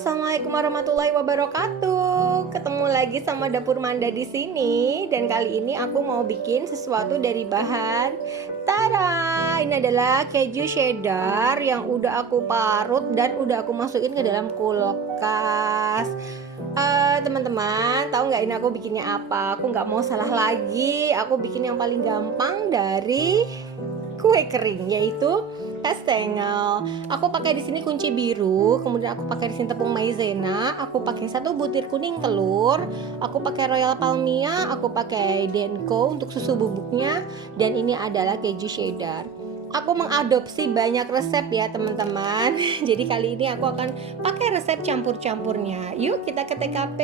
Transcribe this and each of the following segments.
Assalamualaikum warahmatullahi wabarakatuh. Ketemu lagi sama Dapur Manda di sini, dan kali ini aku mau bikin sesuatu dari bahan tara. Ini adalah keju cheddar yang udah aku parut dan udah aku masukin ke dalam kulkas. Teman-teman, tahu nggak ini aku bikinnya apa? Aku nggak mau salah lagi. Aku bikin yang paling gampang dari kue kering, yaitu kastengel. Aku pakai di sini kunci biru, kemudian aku pakai di sini tepung maizena, aku pakai 1 butir kuning telur, aku pakai royal palmia, aku pakai denko untuk susu bubuknya, dan ini adalah keju cheddar. Aku mengadopsi banyak resep ya teman-teman. Jadi kali ini aku akan pakai resep campur-campurnya. Yuk kita ke TKP.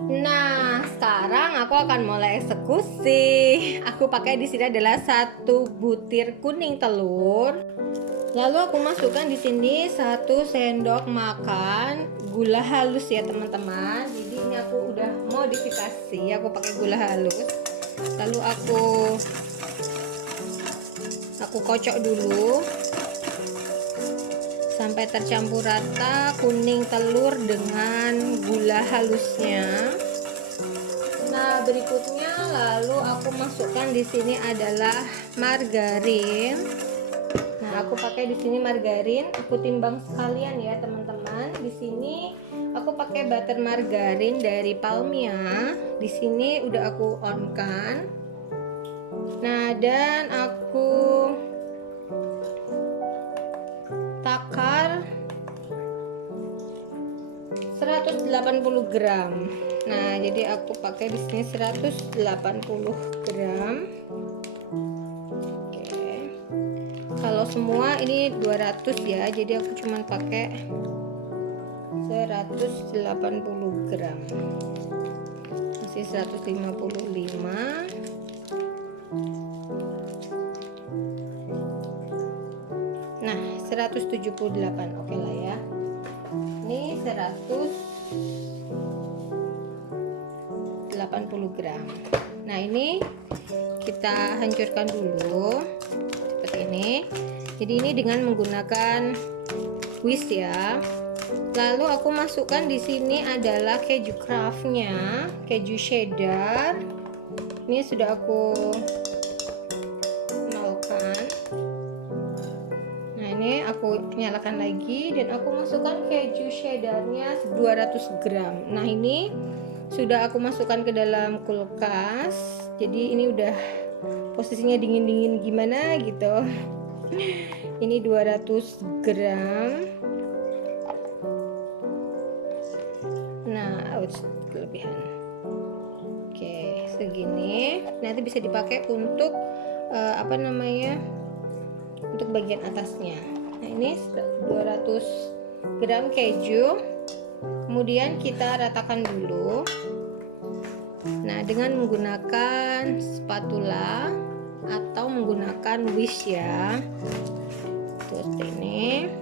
Nah, sekarang aku akan mulai eksekusi. Aku pakai di sini adalah 1 butir kuning telur. Lalu aku masukkan di sini 1 sendok makan gula halus ya teman-teman. Jadi ini aku udah modifikasi. Aku pakai gula halus. Lalu aku kocok dulu sampai tercampur rata kuning telur dengan gula halusnya. Nah, berikutnya lalu aku masukkan di sini adalah margarin. Nah, aku pakai di sini margarin, aku timbang sekalian ya teman-teman. Di sini aku pakai butter margarin dari Palmia. Di sini udah aku on kan. Nah, dan aku takar 180 gram. Nah, jadi aku pakai di sini 180 gram. Oke. Kalau semua ini 200 ya, jadi aku cuman pakai 180 gram. Masih 155. Nah, 178 oke lah ya. Ini 180 gram. Nah, ini kita hancurkan dulu seperti ini. Jadi ini dengan menggunakan whisk ya. Lalu aku masukkan di sini adalah keju craftnya, keju cheddar. Ini sudah aku nolkan. Nah, ini aku nyalakan lagi dan aku masukkan keju cheddarnya 200 gram. Nah, ini sudah aku masukkan ke dalam kulkas. Jadi ini udah posisinya dingin-dingin gimana gitu. Ini 200 gram. Nah, kelebihan. Oke, segini. Nanti bisa dipakai untuk untuk bagian atasnya. Nah, ini 200 gram keju. Kemudian kita ratakan dulu. Nah, dengan menggunakan spatula atau menggunakan whisk ya. Seperti ini.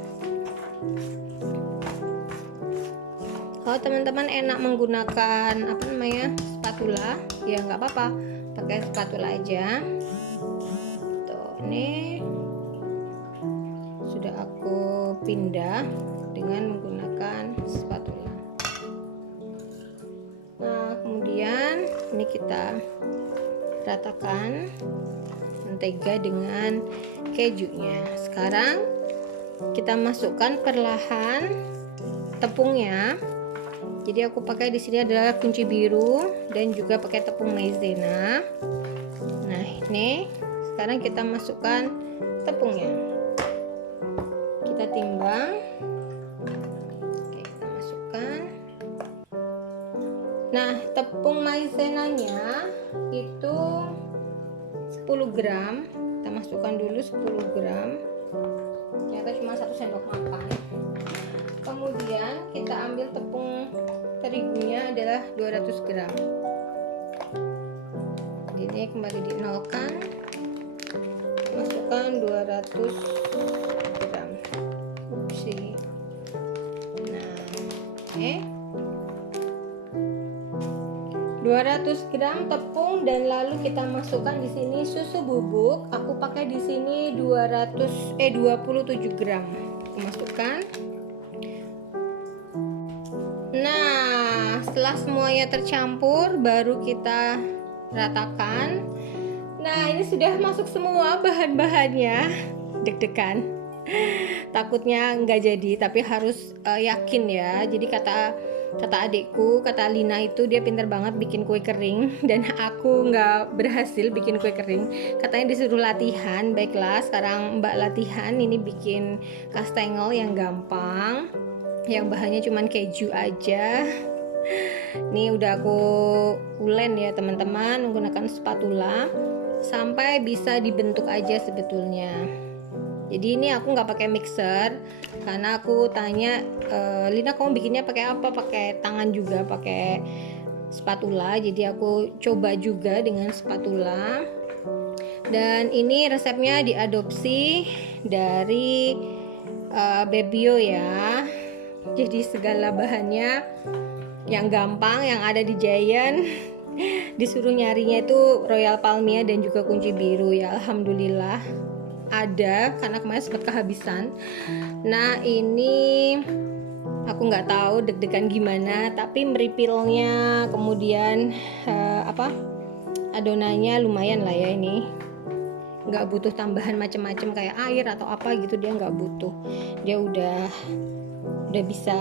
Kalau teman-teman enak menggunakan spatula, ya nggak apa-apa, pakai spatula aja. Tuh, ini sudah aku pindah dengan menggunakan spatula. Nah, kemudian ini kita ratakan mentega dengan kejunya. Sekarang kita masukkan perlahan tepungnya. Jadi aku pakai di sini adalah kunci biru dan juga pakai tepung maizena. Nah, ini sekarang kita masukkan tepungnya. Kita timbang. Oke, kita masukkan. Nah, tepung maizenanya itu 10 gram. Kita masukkan dulu 10 gram. Ternyata cuma 1 sendok makan. Kemudian kita ambil tepung terigunya adalah 200 gram. Ini kembali dinolkan. Masukkan 200 gram. Upsi. Nah, oke. 200 gram tepung dan lalu kita masukkan di sini susu bubuk. Aku pakai di sini 27 gram. Aku masukkan. Nah, setelah semuanya tercampur baru kita ratakan. Nah, ini sudah masuk semua bahan-bahannya. Deg-degan. Takutnya nggak jadi, tapi harus yakin ya. Jadi kata adikku, kata Lina itu dia pintar banget bikin kue kering dan aku nggak berhasil bikin kue kering. Katanya disuruh latihan. Baiklah, sekarang Mbak latihan ini bikin kastengel yang gampang, yang bahannya cuman keju aja. Ini udah aku ulen ya teman-teman, menggunakan spatula sampai bisa dibentuk aja sebetulnya. Jadi ini aku nggak pakai mixer karena aku tanya Lina, kamu bikinnya pakai apa? Pakai tangan juga, pakai spatula. Jadi aku coba juga dengan spatula. Dan ini resepnya diadopsi dari Bebio ya. Jadi segala bahannya yang gampang, yang ada di Giant, disuruh nyarinya itu Royal Palmia dan juga kunci biru ya. Alhamdulillah ada, karena kemarin sempat kehabisan. Nah ini aku nggak tahu deg-degan gimana, tapi meripilnya kemudian adonannya lumayan lah ya. Ini nggak butuh tambahan macam-macam kayak air atau apa gitu, dia nggak butuh, dia udah bisa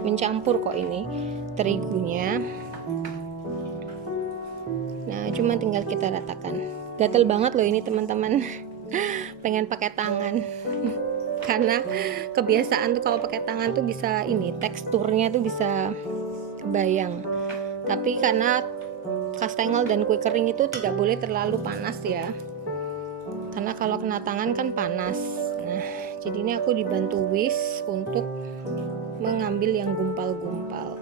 mencampur kok ini terigunya. Nah cuma tinggal kita ratakan. Gatel banget loh ini teman-teman. Pengen pakai tangan karena kebiasaan tuh kalau pakai tangan tuh bisa ini, teksturnya tuh bisa kebayang. Tapi karena kastengel dan kue kering itu tidak boleh terlalu panas ya, karena kalau kena tangan kan panas. Nah jadi ini aku dibantu Wis untuk mengambil yang gumpal-gumpal.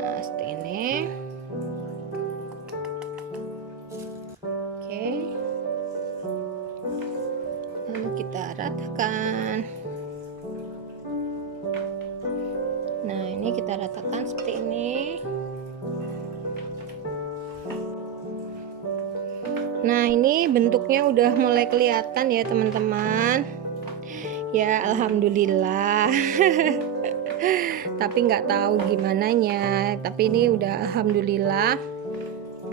Nah seperti ini. Lalu kita ratakan. Nah ini kita ratakan seperti ini. Nah ini bentuknya udah mulai kelihatan ya teman-teman. Ya alhamdulillah. Tapi nggak tahu gimana nya. Tapi ini udah alhamdulillah.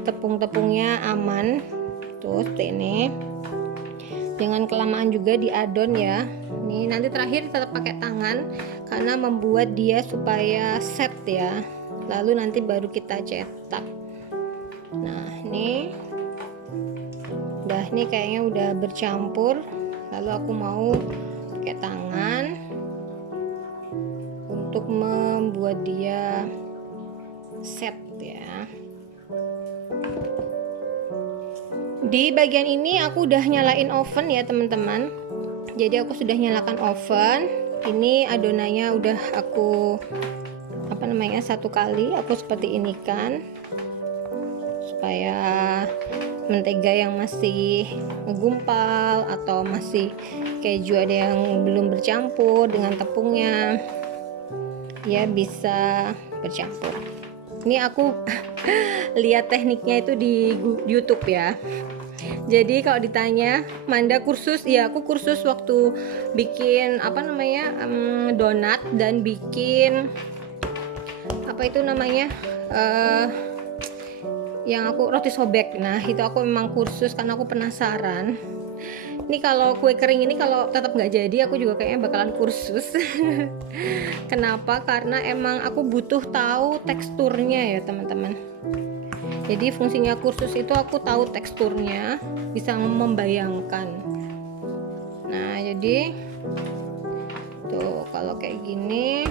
Tepung-tepungnya aman. Tuh seperti ini. Jangan kelamaan juga di adon ya. Ini nanti terakhir tetap pakai tangan karena membuat dia supaya set ya. Lalu nanti baru kita cetak. Nah ini udah, nih kayaknya udah bercampur. Lalu aku mau pakai tangan untuk membuat dia set ya. Di bagian ini aku udah nyalain oven ya teman-teman. Jadi aku sudah nyalakan oven. Ini adonannya udah aku satu kali aku seperti ini kan, supaya mentega yang masih menggumpal atau masih keju ada yang belum bercampur dengan tepungnya ya bisa bercampur. Ini aku lihat tekniknya itu di YouTube ya. Jadi kalau ditanya Manda kursus, ya aku kursus waktu bikin donat dan bikin yang aku roti sobek. Nah itu aku memang kursus karena aku penasaran. Ini kalau kue kering ini kalau tetap nggak jadi, aku juga kayaknya bakalan kursus. Kenapa? Karena emang aku butuh tahu teksturnya ya teman-teman. Jadi fungsinya kursus itu aku tahu teksturnya, bisa membayangkan. Nah jadi tuh kalau kayak gini.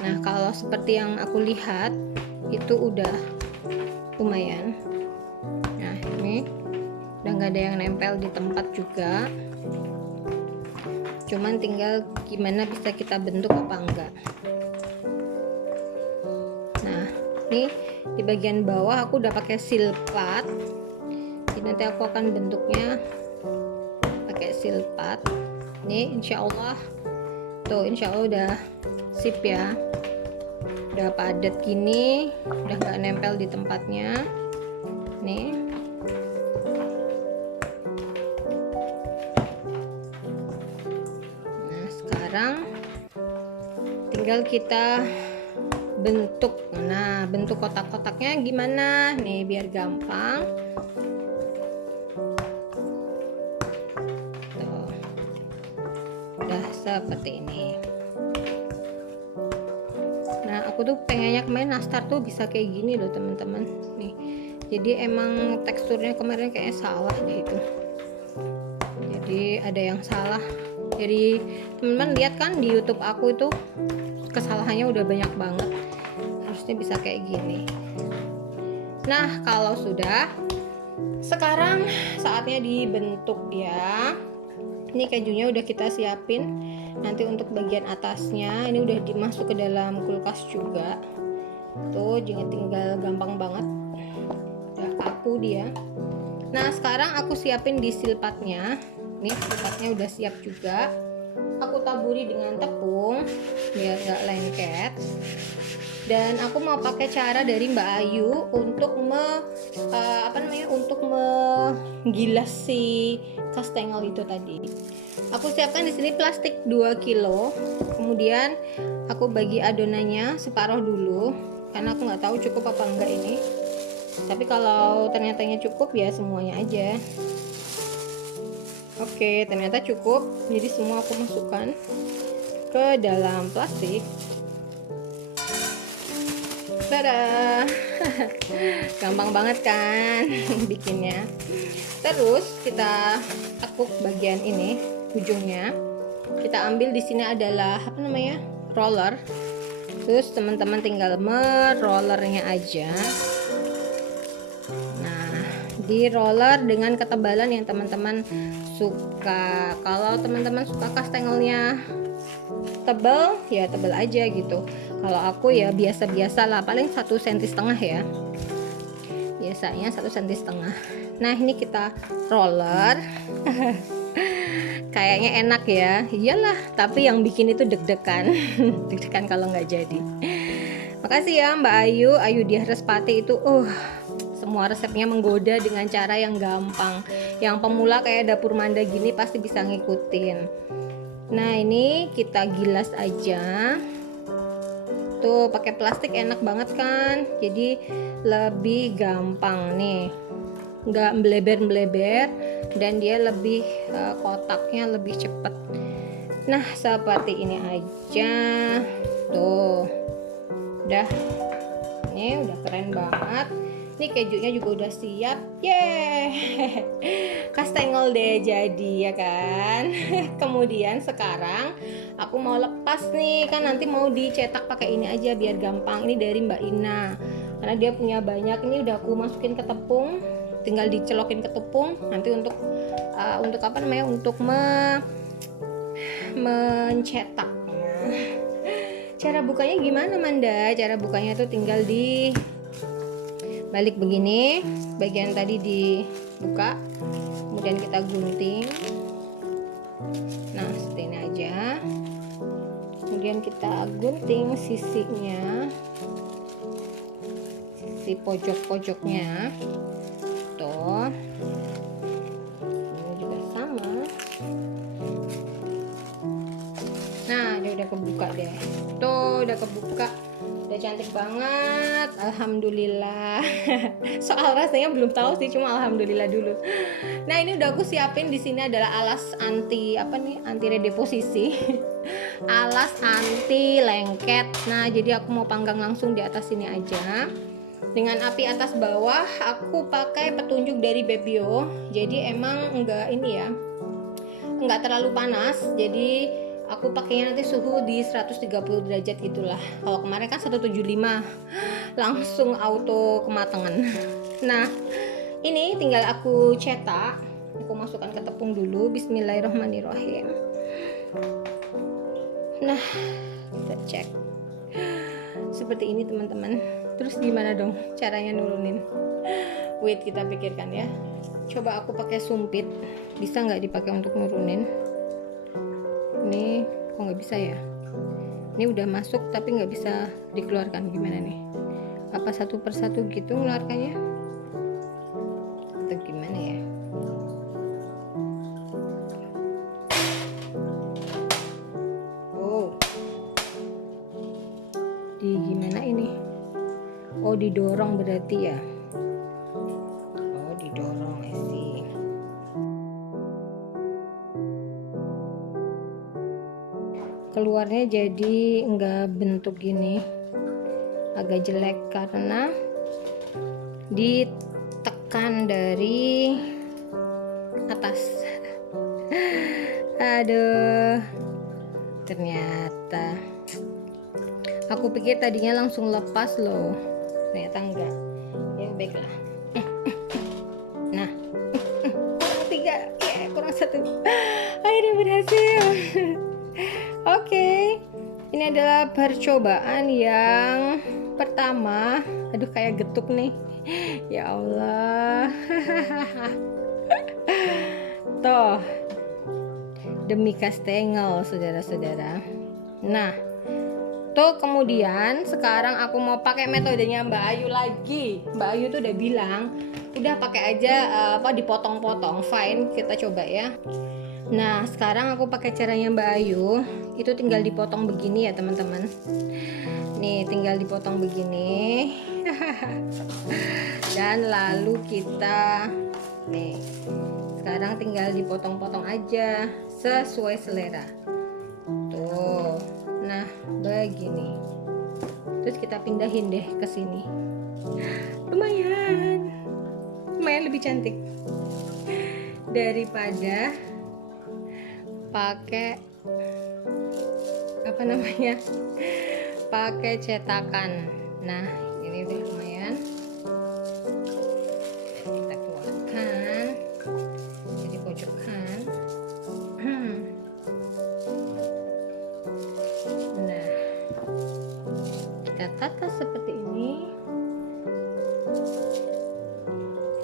Nah kalau seperti yang aku lihat itu udah lumayan. Nah ini udah nggak ada yang nempel di tempat juga, cuman tinggal gimana bisa kita bentuk apa enggak. Nah ini di bagian bawah aku udah pakai silpat, jadi nanti aku akan bentuknya pakai silpat. Ini insyaallah tuh, insyaallah udah sip ya, udah padat gini, udah nggak nempel di tempatnya nih. sekarang tinggal kita bentuk. Nah, bentuk kotak-kotaknya gimana nih biar gampang. Tuh. Udah seperti ini. Nah, aku tuh pengennya kemarin nastar tuh bisa kayak gini loh teman-teman nih. Jadi emang teksturnya kemarin kayak salah deh itu. Jadi ada yang salah. Jadi teman-teman lihat kan di YouTube aku itu kesalahannya udah banyak banget. Harusnya bisa kayak gini. Nah, kalau sudah, sekarang saatnya dibentuk ya. Ini kejunya udah kita siapin. Nanti untuk bagian atasnya ini udah dimasuk ke dalam kulkas juga. Tuh, jangan tinggal gampang banget. Udah kaku dia. Nah, sekarang aku siapin di silpatnya. Nih, silpatnya udah siap juga. Aku taburi dengan tepung biar nggak lengket. Dan aku mau pakai cara dari Mbak Ayu untuk untuk menggilas si kastengel itu tadi. Aku siapkan di sini plastik 2 kilo. Kemudian aku bagi adonannya separuh dulu karena aku nggak tahu cukup apa enggak ini. Tapi kalau ternyatanya cukup ya semuanya aja. Oke, ternyata cukup. Jadi semua aku masukkan ke dalam plastik. Tada. Gampang banget kan bikinnya. Terus kita tekuk bagian ini, ujungnya. Kita ambil di sini adalah roller. Terus teman-teman tinggal merollernya aja. Nah, di roller dengan ketebalan yang teman-teman suka. Kalau teman-teman suka kastengelnya tebal, ya tebal aja gitu. Kalau aku ya biasa-biasa lah, paling 1,5 cm ya. Biasanya 1,5 cm. Nah, ini kita roller. Kayaknya enak ya. Iyalah, tapi yang bikin itu deg-degan. Deg-degan kalau nggak jadi. Makasih ya Mbak Ayu, Ayu Diarespati itu semua resepnya menggoda dengan cara yang gampang. Yang pemula kayak dapur Manda gini pasti bisa ngikutin. Nah, ini kita gilas aja. Tuh, pakai plastik enak banget kan? Jadi lebih gampang nih. Nggak mbleber-mbleber dan dia lebih kotaknya lebih cepet. Nah, seperti ini aja. Tuh. Udah. Ini udah keren banget. Ini kejunya juga udah siap. Yeay. Kastengel deh jadi ya kan. Kemudian sekarang aku mau lepas nih, kan nanti mau dicetak pakai ini aja biar gampang. Ini dari Mbak Ina. Karena dia punya banyak, ini udah aku masukin ke tepung. Tinggal dicelokin ke tepung nanti untuk untuk mencetak. Cara bukanya gimana Manda? Cara bukanya tuh tinggal di balik begini, bagian tadi dibuka, kemudian kita gunting. Nah, seperti ini aja. Kemudian kita gunting sisinya, sisi pojok-pojoknya. Tuh. Ini juga sama. Nah, dia udah kebuka deh. Tuh, udah kebuka. Udah cantik banget, alhamdulillah. Soal rasanya belum tahu sih, cuma alhamdulillah dulu. Nah, ini udah aku siapin di sini adalah alas anti anti redeposisi. Alas anti lengket. Nah, jadi aku mau panggang langsung di atas sini aja. Dengan api atas bawah, aku pakai petunjuk dari Bebio. Jadi emang enggak terlalu panas. Jadi aku pakainya nanti suhu di 130 derajat gitulah. Kalau kemarin kan 175, langsung auto kematangan. Nah, ini tinggal aku cetak. Aku masukkan ke tepung dulu. Bismillahirrahmanirrahim. Nah, kita cek. Seperti ini teman-teman. Terus gimana dong caranya nurunin? Wait, kita pikirkan ya. Coba aku pakai sumpit. Bisa nggak dipakai untuk nurunin? Ini kok nggak bisa ya? Ini udah masuk tapi nggak bisa dikeluarkan, gimana nih? Apa satu persatu gitu ngeluarkannya? Atau gimana ya? Oh, didorong berarti ya. Oh, didorong sih. Keluarnya jadi enggak bentuk gini, agak jelek karena ditekan dari atas. Aduh, ternyata aku pikir tadinya langsung lepas loh, ternyata enggak. Ya baiklah. Nah, tiga, ya kurang satu, akhirnya berhasil. Oke, ini adalah percobaan yang pertama. Aduh, kayak getuk nih, ya Allah. Toh, demi kastengel, saudara-saudara. Nah, tuh kemudian sekarang aku mau pakai metodenya Mbak Ayu lagi. Mbak Ayu tuh udah bilang, udah pakai aja dipotong-potong. Fine, kita coba ya. Nah, sekarang aku pakai caranya Mbak Ayu. Itu tinggal dipotong begini ya, teman-teman. Nih, tinggal dipotong begini. Dan lalu kita nih, sekarang tinggal dipotong-potong aja sesuai selera. Tuh. Nah, begini. Terus kita pindahin deh ke sini. Lumayan lebih cantik daripada pakai pakai cetakan. Nah, ini udah lumayan. Kita keluarkan jadi pojokan. Nah, kita tata seperti ini.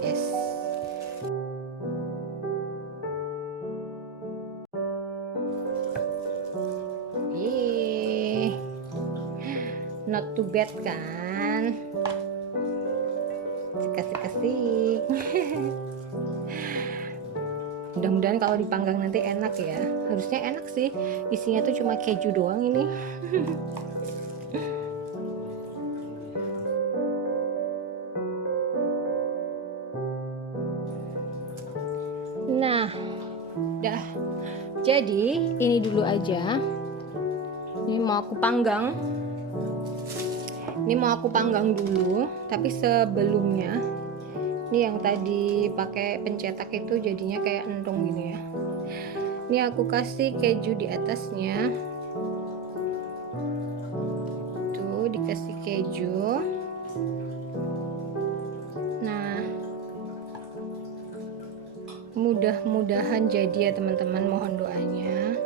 Yes. Not too bad kan? Kasih-kasih. Mudah-mudahan kalau dipanggang nanti enak ya. Harusnya enak sih. Isinya tuh cuma keju doang ini. Nah, dah. Jadi ini dulu aja. Ini mau aku panggang. Ini mau aku panggang dulu, tapi sebelumnya ini yang tadi pakai pencetak itu jadinya kayak entung gini ya. Ini aku kasih keju di atasnya. Tuh, dikasih keju. Nah, mudah-mudahan jadi ya teman-teman, mohon doanya.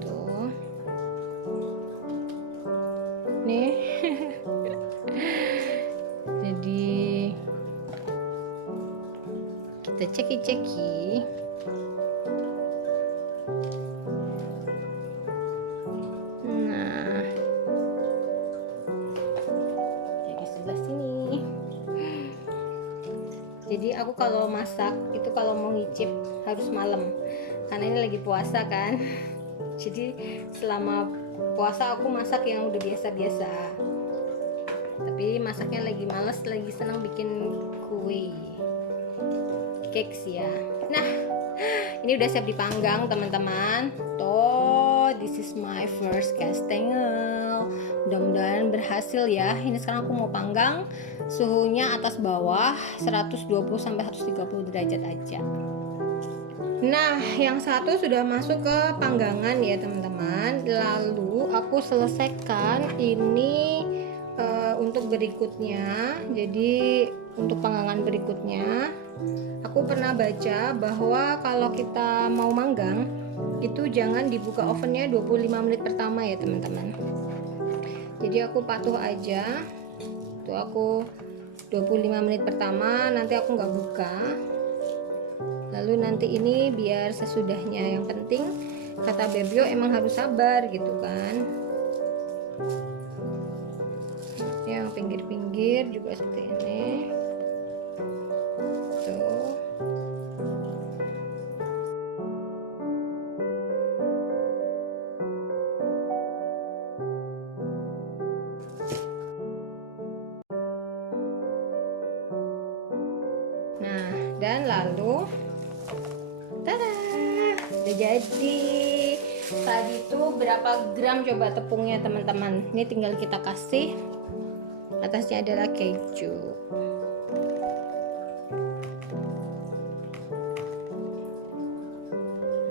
Tuh. Nih. Jadi kita ceki-ceki. Nah, jadi sebelah sini. Jadi aku kalau masak itu kalau mau ngicip harus malam, karena ini lagi puasa kan. Jadi selama puasa aku masak yang udah biasa-biasa. Tapi masaknya lagi males, lagi senang bikin kue cakes ya. Nah, ini udah siap dipanggang teman-teman. Tuh, this is my first kastengel. Mudah-mudahan berhasil ya. Ini sekarang aku mau panggang, suhunya atas bawah 120 sampai 130 derajat aja. Nah, yang satu sudah masuk ke panggangan ya teman-teman. Lalu aku selesaikan ini untuk berikutnya. Jadi untuk panggangan berikutnya, aku pernah baca bahwa kalau kita mau manggang itu jangan dibuka ovennya 25 menit pertama ya teman-teman. Jadi aku patuh aja. Tuh, aku 25 menit pertama, nanti aku nggak buka. Lalu nanti ini biar sesudahnya. Yang penting kata Bebio emang harus sabar gitu kan. Yang pinggir-pinggir juga seperti ini. Tuh. teman-teman. Lalu tada, udah jadi. Tadi tuh berapa gram coba tepungnya teman-teman. Ini tinggal kita kasih. Atasnya adalah keju.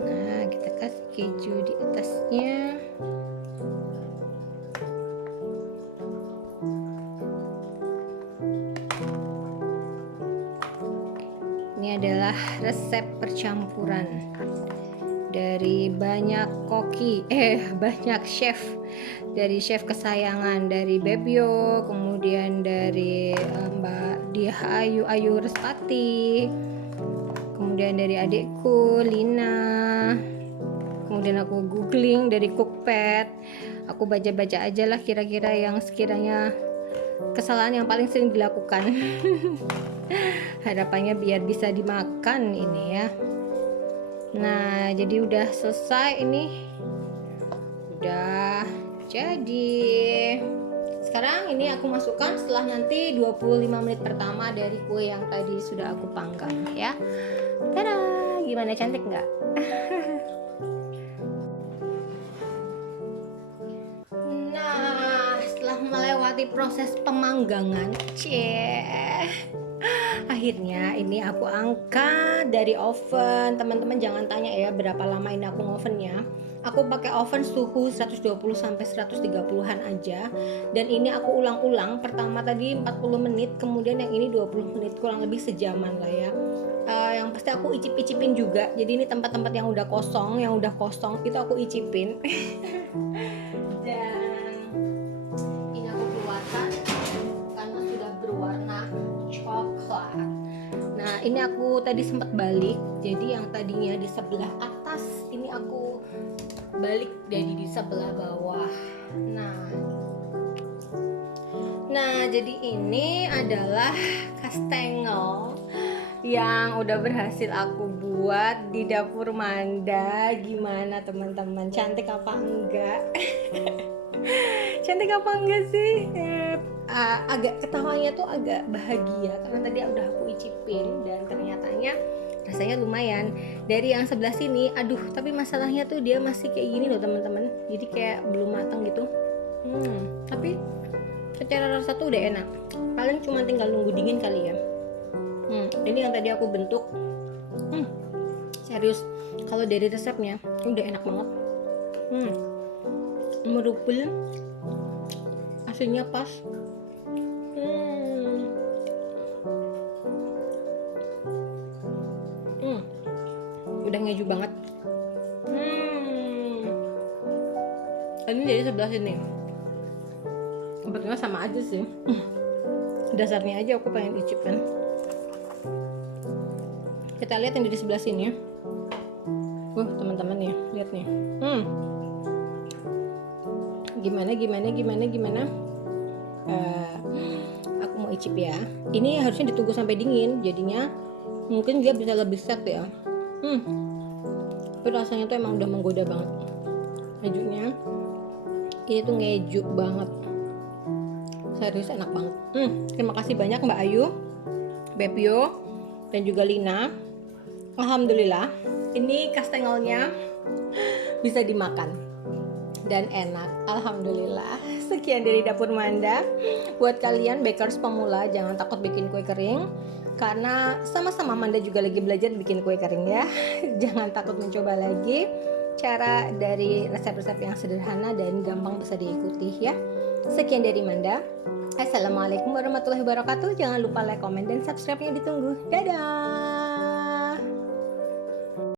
Nah, kita kasih keju di atasnya. Ini adalah resep percampuran dari banyak banyak chef. Dari chef kesayangan, dari Bebio, kemudian dari Mbak Diah Ayu Respati, kemudian dari adikku Lina, kemudian aku googling dari Cookpad. Aku baca-baca aja lah kira-kira yang sekiranya kesalahan yang paling sering dilakukan. Harapannya biar bisa dimakan ini ya. Nah, jadi udah selesai ini. Udah jadi. Sekarang ini aku masukkan setelah nanti 25 menit pertama dari kue yang tadi sudah aku panggang ya. Tada, gimana, cantik nggak? Nah, setelah melewati proses pemanggangan, akhirnya ini aku angkat dari oven. Teman-teman jangan tanya ya berapa lama ini aku ngovennya. Aku pakai oven suhu 120 sampai 130-an aja. Dan ini aku ulang-ulang. Pertama tadi 40 menit, kemudian yang ini 20 menit, kurang lebih sejaman lah ya. Yang pasti aku icip-icipin juga. Jadi ini tempat-tempat yang udah kosong itu aku icipin. Dan ini aku keluarkan karena sudah berwarna coklat. Nah, ini aku tadi sempat balik. Jadi yang tadinya di sebelah atas, ini aku balik jadi di sebelah bawah. Nah, jadi ini adalah kastengel yang udah berhasil aku buat di dapur Manda. Gimana teman-teman? Cantik apa enggak? Cantik apa enggak sih? Agak ketawanya tuh agak bahagia karena tadi udah aku icipin dan ternyatanya rasanya lumayan. Dari yang sebelah sini, aduh, tapi masalahnya tuh dia masih kayak gini loh teman-teman. Jadi kayak belum matang gitu. Tapi secara rasa tuh udah enak. Paling cuma tinggal nunggu dingin kali ya. Ini yang tadi aku bentuk. Serius, kalau dari resepnya udah enak banget. Merupul, asinnya pas. Udah ngeju banget. Ini dari sebelah sini. Sebetulnya sama aja sih. Dasarnya aja aku pengen icipin. Kita lihat yang dari sebelah sini ya. Teman-teman ya, lihat nih. Gimana? Aku mau icip ya. Ini harusnya ditunggu sampai dingin, jadinya mungkin dia bisa lebih set ya. Tapi rasanya tuh emang udah menggoda banget. Ngejunya ini tuh ngeju banget. Serius enak banget. Terima kasih banyak Mbak Ayu, Bebio, dan juga Lina. Alhamdulillah, ini kastengelnya bisa dimakan dan enak. Alhamdulillah. Sekian dari dapur Manda. Buat kalian bakers pemula, jangan takut bikin kue kering, karena sama-sama Manda juga lagi belajar bikin kue kering ya. Jangan takut mencoba lagi. Cara dari resep-resep yang sederhana dan gampang bisa diikuti ya. Sekian dari Manda. Assalamualaikum warahmatullahi wabarakatuh. Jangan lupa like, komen, dan subscribe-nya ditunggu. Dadah.